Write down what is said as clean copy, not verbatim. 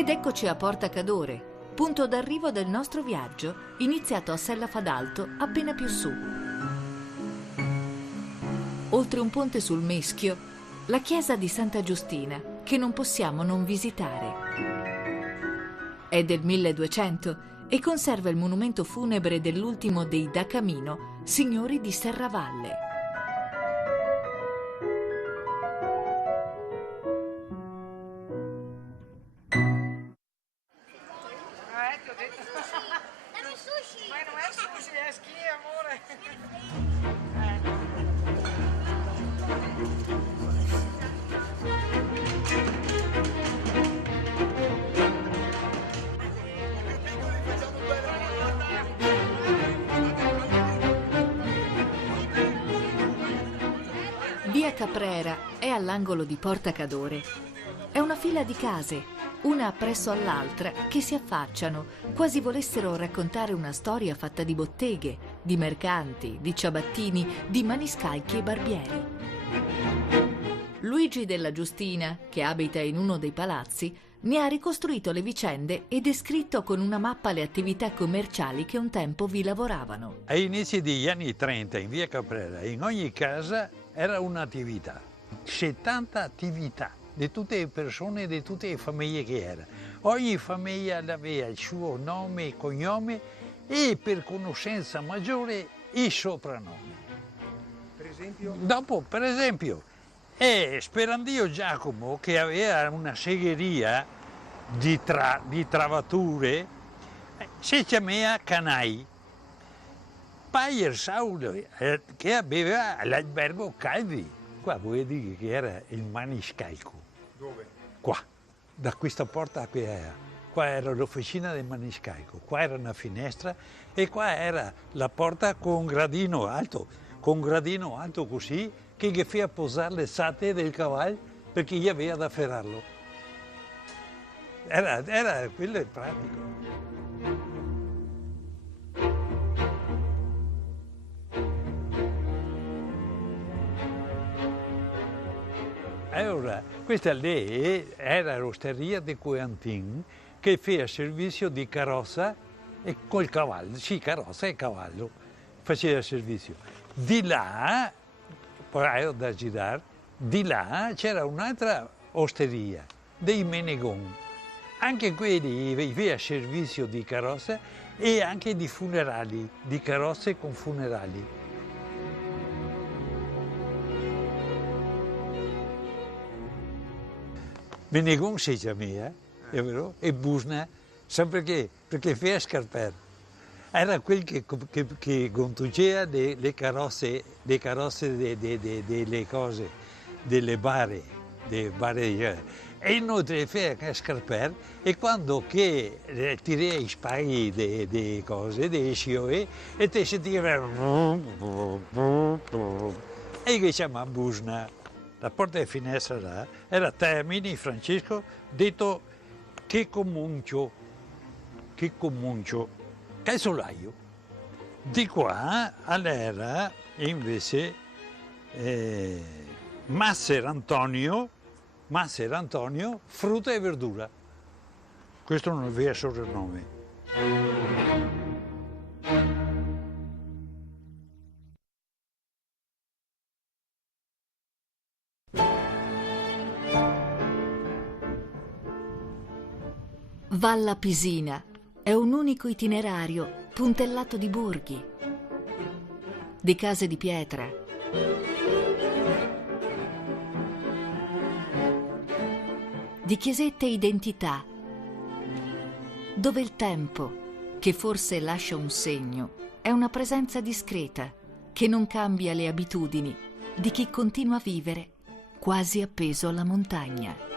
Ed eccoci a Porta Cadore, punto d'arrivo del nostro viaggio, iniziato a Sella Fadalto, appena più su. Oltre un ponte sul Meschio, la chiesa di Santa Giustina, che non possiamo non visitare. È del 1200 e conserva il monumento funebre dell'ultimo dei Da Camino, signori di Serravalle. Ti ho detto. Dammi sushi! Ma non è sushi, è schi, amore. Via Caprera è all'angolo di Porta Cadore. È una fila di case, una appresso all'altra, che si affacciano, quasi volessero raccontare una storia fatta di botteghe, di mercanti, di ciabattini, di maniscalchi e barbieri. Luigi della Giustina, che abita in uno dei palazzi, ne ha ricostruito le vicende e descritto con una mappa le attività commerciali che un tempo vi lavoravano. Agli inizi degli anni 30 in via Caprera, in ogni casa era un'attività, 70 attività di tutte le persone, di tutte le famiglie che era. Ogni famiglia aveva il suo nome e cognome e per conoscenza maggiore il soprannome. Per esempio? Dopo, per esempio, è Sperandio Giacomo che aveva una segheria di travature, si chiamava Canai. Payer Saulo che aveva l'albergo Calvi, qua vuol dire che era il maniscalco. Dove? Qua, da questa porta qui era. Qua era l'officina del maniscalco, qua era una finestra e qua era la porta con gradino alto così che gli faceva posare le sate del cavallo perché gli aveva da ferrarlo. Era quello il pratico. Allora, questa lì era l'osteria di Coentin che faceva servizio di carrozza e col cavallo, sì, carrozza e cavallo, faceva servizio. Di là, poi da girare, di là c'era un'altra osteria, dei Menegon. Anche quelli faceva servizio di carrozza e anche di funerali, di carrozze con funerali. Menegon si chiamava, è vero? E Busna, sempre perché faceva scarpare. Era quel che conduceva le carrozze delle cose, delle bare, e inoltre faceva scarpare e quando che tirava i spaghi delle cose, dei scioe, e te sentiva e che si chiama Busna. La porta di finestra là era Termini Francesco, detto Checco Muncio, calzolaio. Di qua all'era invece Masser Antonio, frutta e verdura. Questo non aveva soprannome. Valla Pisina è un unico itinerario puntellato di borghi, di case di pietra, di chiesette identità, dove il tempo, che forse lascia un segno, è una presenza discreta che non cambia le abitudini di chi continua a vivere quasi appeso alla montagna.